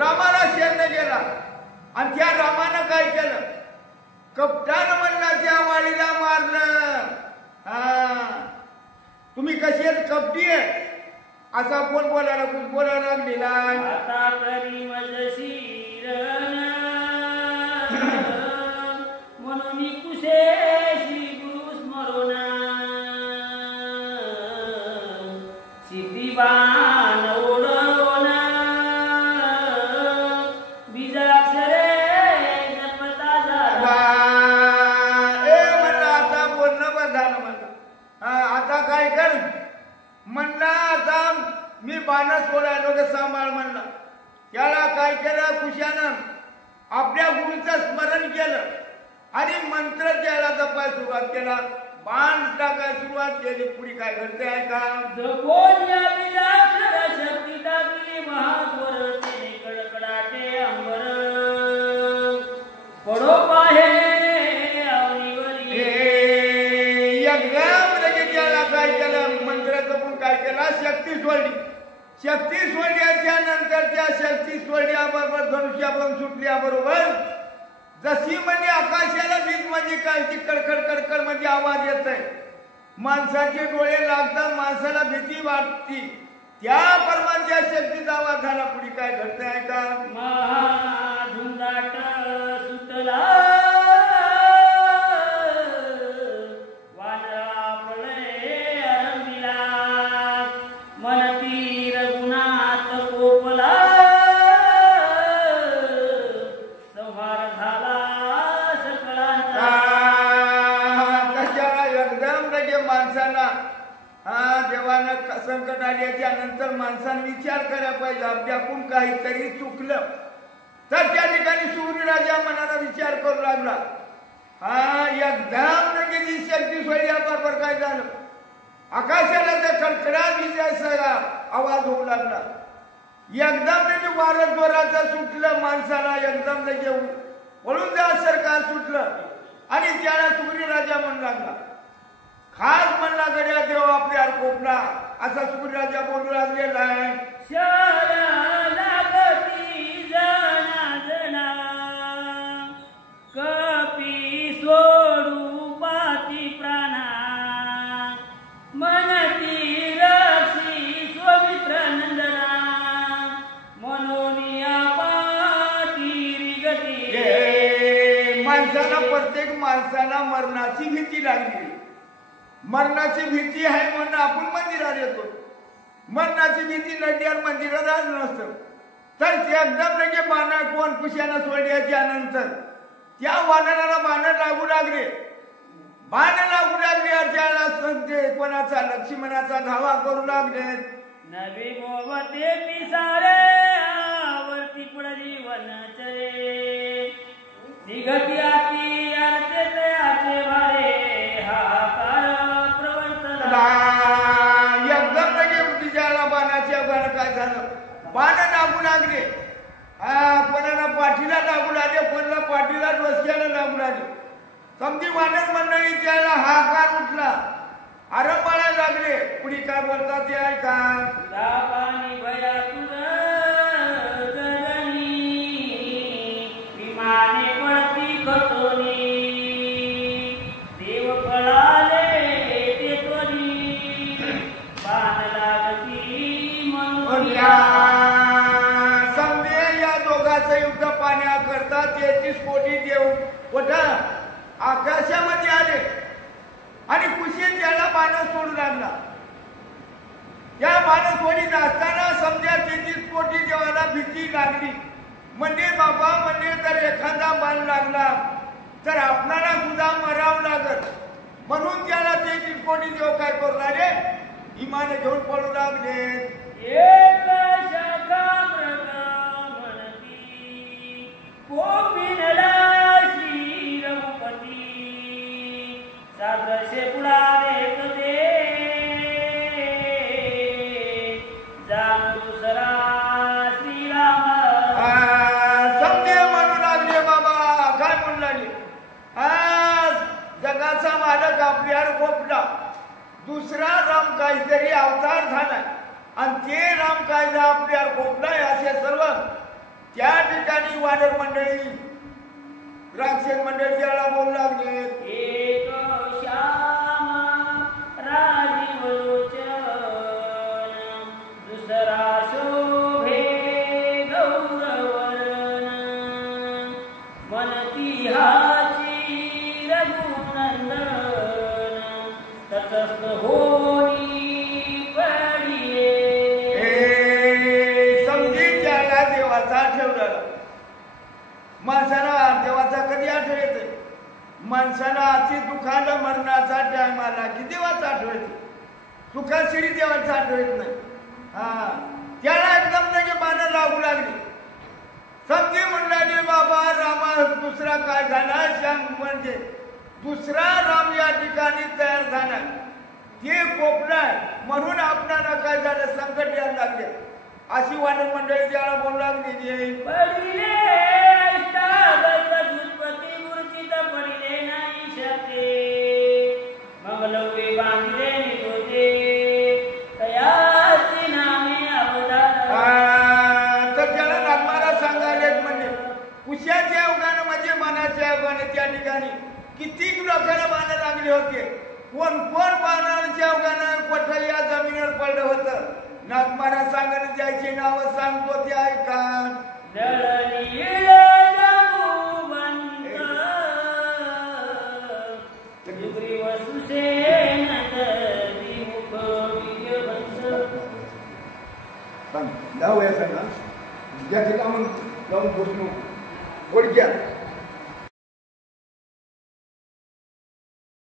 रामाला शरण गेला आणि त्या रामानं काय केलं? कपटानं मल्हारच्या वाडीला मारलं. तुम्ही कशी आहेत? कपटी आहे असा कोण बोलायला लागलेला? आता तरी मजशीरन म्हणून कुशे श्री गुरु स्मरण सिद्धिबान ओढवण बीजाक्षरे जपता झाला. म्हणलं आता बोलणं बंद झालं. म्हणलं आता काय कर? म्हणलं आता मी बाणं सोडायलो ग सांभाळ. म्हणलं त्याला काय केलं? कुशानं आपल्या गुरुचं स्मरण केलं आणि मंत्र त्याला जपायला सुरुवात केला. बाण टाकायला सुरुवात केली. पुढे काय घडते आहे का? जपोन या बीजाक्षर शक्ती टाकली महाद्वर तेने कडकडाटे अंबर पडो पाहे अवनीवरी. एकदम लगेच त्याला काय केलं? मंत्र जपून काय केला? शक्ती सोडली. शक्ती सोडल्याच्या नंतर त्या शक्ती सोडल्याबरोबर धनुष्याबरोबर सुटल्याबरोबर जशी म्हणजे आकाशाला वीज म्हणजे काय ती कडकड कडकड म्हणजे आवाज येत आहे. माणसाचे डोळे लागतात, माणसाला भीती वाटती. त्या परमाच्या शक्तीचा आवाज झाला. पुढे काय घडत आहे का? महाधुंदाट सुटला वानरा पळे अरंबिला मनती रघुनाथ कोपला संहार झाला सकळांचा. कशाला? एकदम लगे माणसाला देवानं संकट आल्याच्या नंतर माणसाने विचार करायला पाहिजे. आपल्याकडून काहीतरी चुकलं तर त्या ठिकाणी सूर्यराजा मनाला विचार करू लागला. एकदम लगेच ही शक्ती सोडल्याबरोबर काय झालं? आकाशाला त्या कडकडाट विजायचा आवाज होऊ लागला. एकदम लगे वारं जोराचं सुटलं. माणसाला एकदम लगे पळून जासारखं सुटलं आणि त्याला सूर्यराजा म्हणू लागला. खास म्हणला गड्या देव आपल्या कोपला असा सूर्यराजा बोलू लागलेला आहे. लागती जना जना कपी सोडू पाती प्राणा मनती रक्षी स्वमित्र नंदना मनोनिया पाती गती. माणसाला प्रत्येक माणसाला मरणाची भीती लागली. मरणाची भीती आहे म्हणून आपण मंदिरात येतो. मरणाची भीती नड्यावर मंदिरात आलं नसतं तर ते एकदम लगे बाण कोण कुशानं सोडल्याच्या नंतर त्या वानराला बाण लागू लागले. बाण लागू लागले त्याला संते कोणाचा लक्ष्मणाचा धावा करू लागले. नवी मोवते पिसारे आवरती पडली वनचरे निघती आती आरते तयाचे भारे हाकार प्रवर्तला. एकदम लगे तिच्याला बाणाच्या बाण काय झालं? बाण लागू लागले. कोणाला पाठीला लागू लागले, कोणाला पाठीला डोसक्याला लागू लागले. समजी वानर मंडळी त्याला हाकार उठला. आरंभाला लागले. पुढे काय बोलतात ते ऐका. पाणी भयातून गगनी विमाने पडती खचोनी देव पळाले ते तोनी बाण लागती म्हणून. समजे या दोघांचं युद्ध पाण्याकरता 33 कोटी देव कुठं आकाशामध्ये आले आणि कुशी त्याला बाण सोडू लागला. या बाण सोडीत असताना समजा 33 कोटी देवाला भीती लागली. म्हणजे बाबा म्हणजे जर एखादा बाण लागला तर आपल्याला सुद्धा मरावं लागत म्हणून त्याला 33 कोटी देव काय करू लागले? इमान घेऊन पळू लागले. एक शाखा मृग म्हणती कोपिनला श्री रघुपती सादृशे पुढारे कदे जाणू दुसरा श्रीराम. समजे म्हणू लागले. बाबा काय म्हणू लागले? जगाचा मालक आपल्यावर कोपला. दुसरा राम काहीतरी अवतार झाला आणि ते राम कायदा आपल्यावर कोपलाय असे सर्व त्या ठिकाणी वानर मंडळी राक्षस मंडळी त्याला बोलू लागले, एक श्याम राजीव लोचन, दुसरा शोभे गौरवर्ण, मनती हाची रघुनंदन, ततस्थ होनी पडिये. समजी त्याला देवाचा ठेवलेला. माणसाला देवाचा कधी आठवण येते? माणसाला अति दुःखाला मरणाचा टाइम आला की देवाचा आठवण येते. सुखाशिरी देवाचा आठवण येत नाही. हा त्याला एकदम लगे बाणं लागू लागली. समजे म्हणले बाबा रामा दुसरा काय झाला? श्याम म्हणजे दुसरा राम या ठिकाणी तयार झाला. ते कोपलाय म्हणून आपणाला काय झालं? संकट यायला लागले. अशी वानर मंडळी त्याला बोलू लागली, पडिले अष्टादशदुष्पती मूर्छित पडिले नाही शके, मंगलवे बांधिले निघोते, तयाची नामे अवधान. तर त्याला नागमारा सांगायला म्हणजे कुशाच्या अवघानं म्हणजे मनाच्या अवघानं त्या ठिकाणी कितीक लोकांना बाणं लागले होते. कोण कोण बाणाच्या अवघानं कोठं या जमिनीवर पडलं होतं. नागमारा सांगणं ज्याची नावं सांगतो ते ऐका. दळनीळ जमुवंत, सुग्रीव सुसेन दधिमुख वीर्यवंत. जाऊया सांगा ज्या ठिकाणी जाऊन बसू नको.